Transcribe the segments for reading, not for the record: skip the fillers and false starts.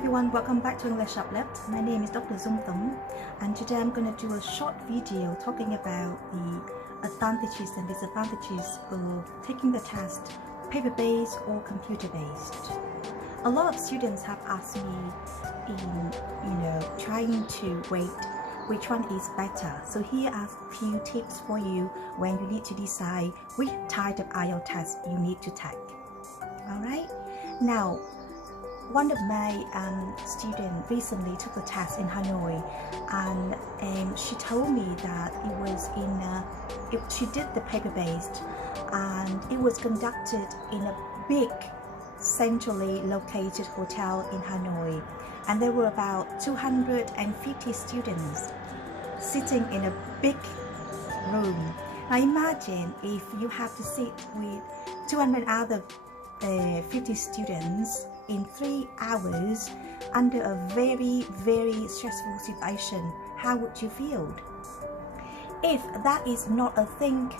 everyone, welcome back to English Uplift. My name is Dr. Dung Tung, and today I'm going to do a short video talking about the advantages and disadvantages of taking the test paper-based or computer-based. A lot of students have asked me in trying to rate which one is better. So here are a few tips for you when you need to decide which type of IELTS test you need to take. Alright, now one of my students recently took the test in Hanoi, and she told me that it was she did the paper-based, and it was conducted in a big centrally located hotel in Hanoi, and there were about 250 students sitting in a big room. Now imagine if you have to sit with 200 other 50 students in 3 hours under a very stressful situation. How would you feel? If that is not a thing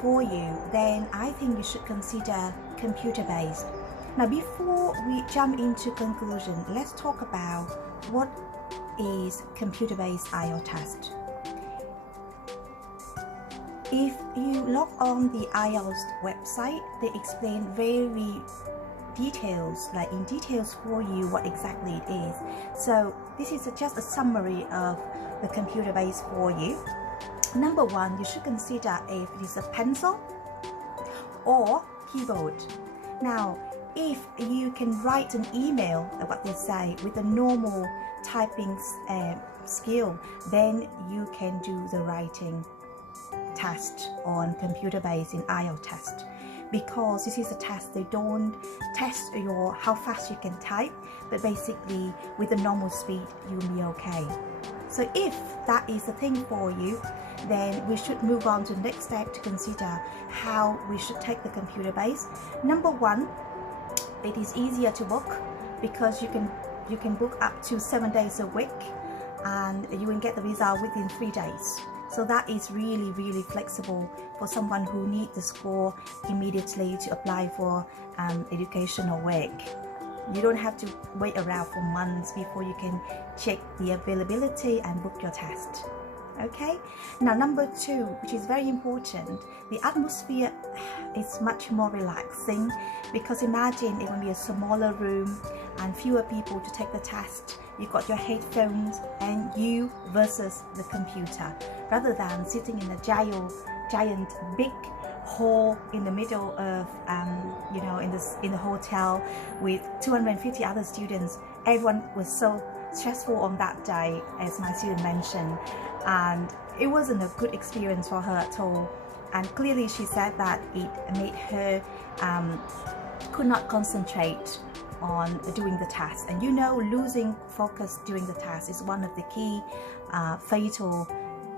for you, then I think you should consider computer-based. Now before we jump into conclusion, let's talk about what is computer-based IELTS test. If you log on the IELTS website, they explain very in details for you what exactly it is. So this is just a summary of the computer base for you. Number one, you should consider if it is a pencil or keyboard. Now, if you can write an email, what they say, with a normal typing skill, then you can do the writing test on computer based in IELTS test. Because this is a test, they don't test how fast you can type, but basically with a normal speed you'll be okay. So if that is the thing for you, then we should move on to the next step to consider how we should take the computer base. Number one, it is easier to book because you can book up to 7 days a week, and you will get the result within 3 days. So that is really flexible for someone who needs the score immediately to apply for educational work. You don't have to wait around for months before you can check the availability and book your test. Okay, now number two, which is very important, the atmosphere is much more relaxing, because imagine it will be a smaller room and fewer people to take the test. You've got your headphones and you versus the computer, rather than sitting in a giant big hall in the middle of in the hotel with 250 other students. Everyone was so stressful on that day, as my student mentioned, and it wasn't a good experience for her at all. And clearly she said that it made her could not concentrate on doing the task. And losing focus during the task is one of the key fatal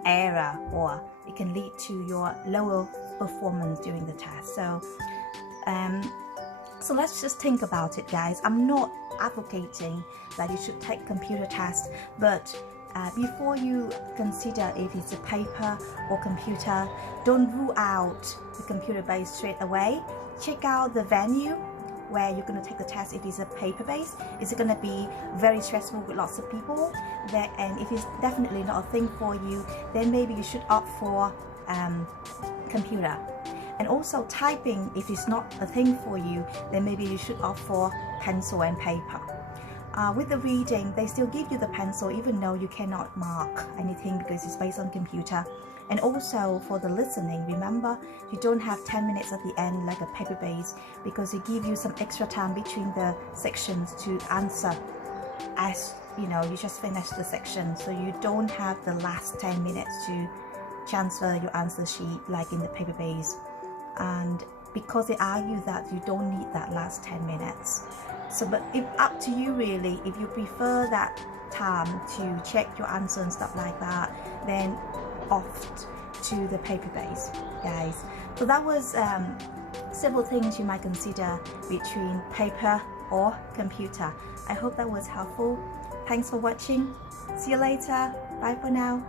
error, or it can lead to your lower performance during the task. So let's just think about it, guys. I'm not advocating that you should take computer tests, but before you consider if it's a paper or computer, don't rule out the computer based straight away. Check out the venue where you're going to take the test. If it's a paper based, is it going to be very stressful with lots of people there? And if it's definitely not a thing for you, then maybe you should opt for computer. And also typing, if it's not a thing for you, then maybe you should opt for pencil and paper. With the reading, they still give you the pencil even though you cannot mark anything because it's based on computer. And also for the listening, remember, you don't have 10 minutes at the end like a paper base, because they give you some extra time between the sections to answer as you just finish the section, so you don't have the last 10 minutes to transfer your answer sheet like in the paper base. And because they argue that you don't need that last 10 minutes. So but it's up to you really. If you prefer that time to check your answer and stuff like that, then opt to the paper base, guys. So that was several things you might consider between paper or computer. I hope that was helpful. Thanks for watching. See you later. Bye for now.